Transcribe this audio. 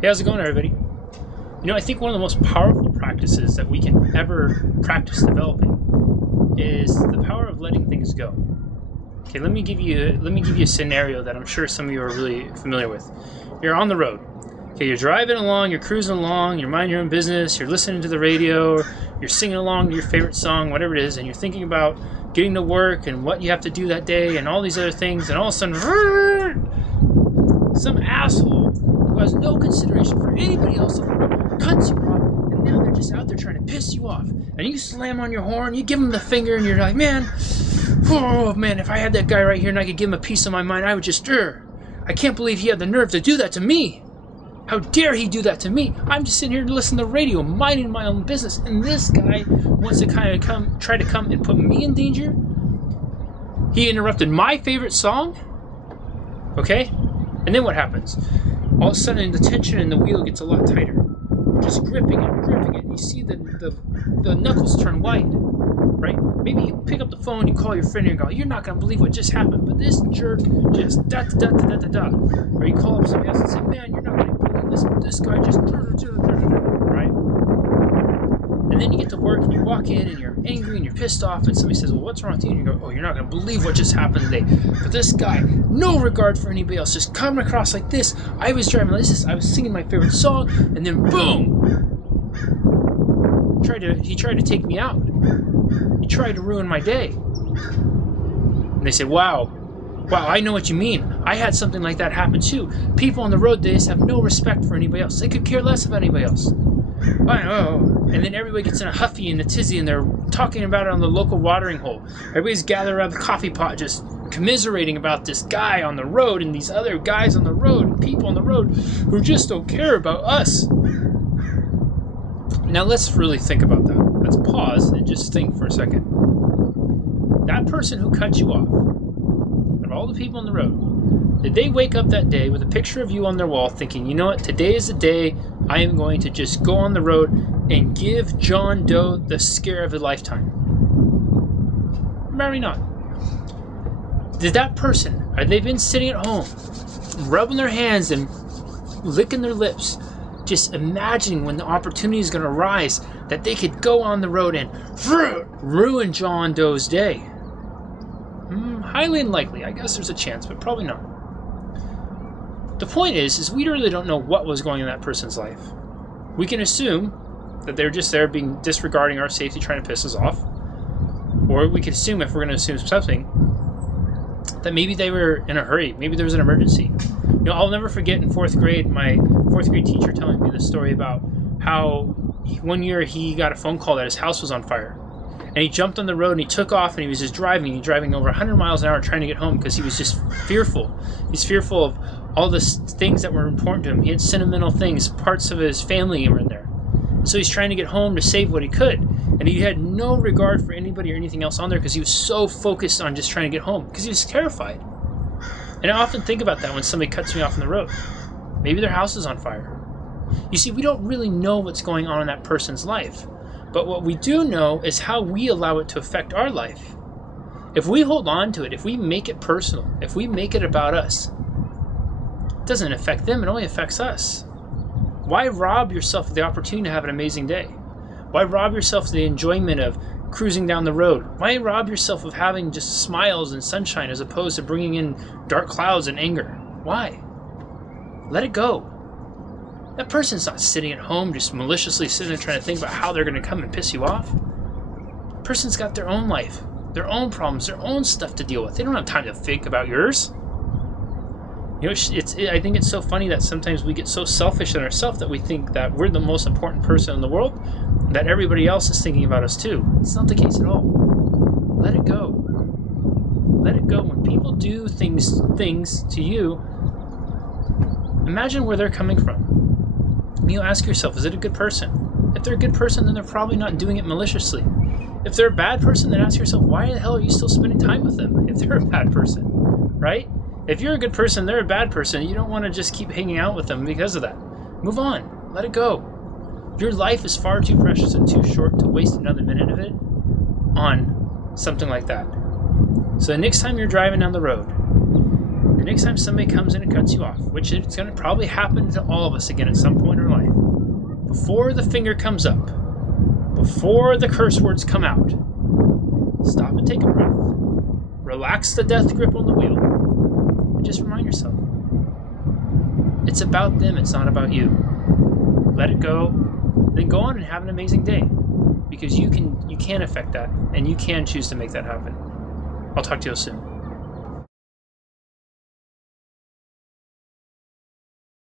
Hey, how's it going, everybody? You know, I think one of the most powerful practices that we can ever practice developing is the power of letting things go. Okay, let me give you a scenario that I'm sure some of you are really familiar with. You're on the road. Okay, you're driving along, you're cruising along, you're minding your own business, you're listening to the radio, you're singing along to your favorite song, whatever it is, and you're thinking about getting to work and what you have to do that day and all these other things, and all of a sudden, some asshole who has no consideration for anybody else on the road cuts you off, and now they're just out there trying to piss you off. And you slam on your horn, you give them the finger, and you're like, oh man, if I had that guy right here and I could give him a piece of my mind, I would just, I can't believe he had the nerve to do that to me. How dare he do that to me? I'm just sitting here to listen to the radio, minding my own business, and this guy wants to try to come and put me in danger. He interrupted my favorite song. Okay? And then what happens? All of a sudden, the tension in the wheel gets a lot tighter. You're just gripping it, and you see the knuckles turn white, right? Maybe you pick up the phone, you call your friend, and you go, "You're not going to believe what just happened, but this jerk just da-da-da-da-da-da-da." Or you call up somebody else and say, "Man, you're not going to believe this guy just right?" And then you get to work, and you walk in, and you're angry, and you're pissed off, and somebody says, "Well, what's wrong with you?" And you go, "Oh, you're not going to believe what just happened today. But this guy, no regard for anybody else, just coming across like this. I was driving like this, I was singing my favorite song, and then boom! He tried to take me out. He tried to ruin my day." And they say, wow, I know what you mean. I had something like that happen too. People on the road, they just have no respect for anybody else. They could care less about anybody else. And then everybody gets in a huffy and a tizzy, and they're talking about it on the local watering hole. Everybody's gathered around the coffee pot just commiserating about this guy on the road and these other guys on the road and people on the road who just don't care about us. Now let's really think about that. Let's pause and just think for a second. That person who cut you off, of all the people on the road, did they wake up that day with a picture of you on their wall thinking, you know what, today is the day I am going to just go on the road and give John Doe the scare of a lifetime? Maybe not. Did that person, have they been sitting at home, rubbing their hands and licking their lips, just imagining when the opportunity is going to arise that they could go on the road and ruin John Doe's day? Highly unlikely. I guess there's a chance, but probably not. The point is we really don't know what was going on in that person's life. We can assume that they're just there disregarding our safety, trying to piss us off. Or we can assume, if we're going to assume something, that maybe they were in a hurry. Maybe there was an emergency. You know, I'll never forget in fourth grade, my fourth grade teacher telling me this story about how one year he got a phone call that his house was on fire. And he jumped on the road and he took off, and he was just driving over 100 miles an hour trying to get home because he was just fearful. He's fearful of all the things that were important to him. He had sentimental things, parts of his family were in there. So he's trying to get home to save what he could. And he had no regard for anybody or anything else on there because he was so focused on just trying to get home because he was terrified. And I often think about that when somebody cuts me off on the road. Maybe their house is on fire. You see, we don't really know what's going on in that person's life. But what we do know is how we allow it to affect our life. If we hold on to it, if we make it personal, if we make it about us, it doesn't affect them, it only affects us. Why rob yourself of the opportunity to have an amazing day? Why rob yourself of the enjoyment of cruising down the road? Why rob yourself of having just smiles and sunshine as opposed to bringing in dark clouds and anger? Why? Let it go. That person's not sitting at home just maliciously sitting there trying to think about how they're going to come and piss you off. The person's got their own life, their own problems, their own stuff to deal with. They don't have time to think about yours. You know, I think it's so funny that sometimes we get so selfish in ourselves that we think that we're the most important person in the world, that everybody else is thinking about us too. It's not the case at all. Let it go. Let it go. When people do things to you, imagine where they're coming from. You ask yourself, is it a good person? If they're a good person, then they're probably not doing it maliciously. If they're a bad person, then ask yourself, why the hell are you still spending time with them if they're a bad person, right? If you're a good person, they're a bad person, you don't want to just keep hanging out with them because of that. Move on. Let it go. Your life is far too precious and too short to waste another minute of it on something like that. So the next time you're driving down the road the next time somebody comes in and cuts you off, which it's going to probably happen to all of us again at some point in our life, before the finger comes up, before the curse words come out, stop and take a breath. Relax the death grip on the wheel. And just remind yourself, it's about them, it's not about you. Let it go, then go on and have an amazing day. Because you can affect that, and you can choose to make that happen. I'll talk to you soon.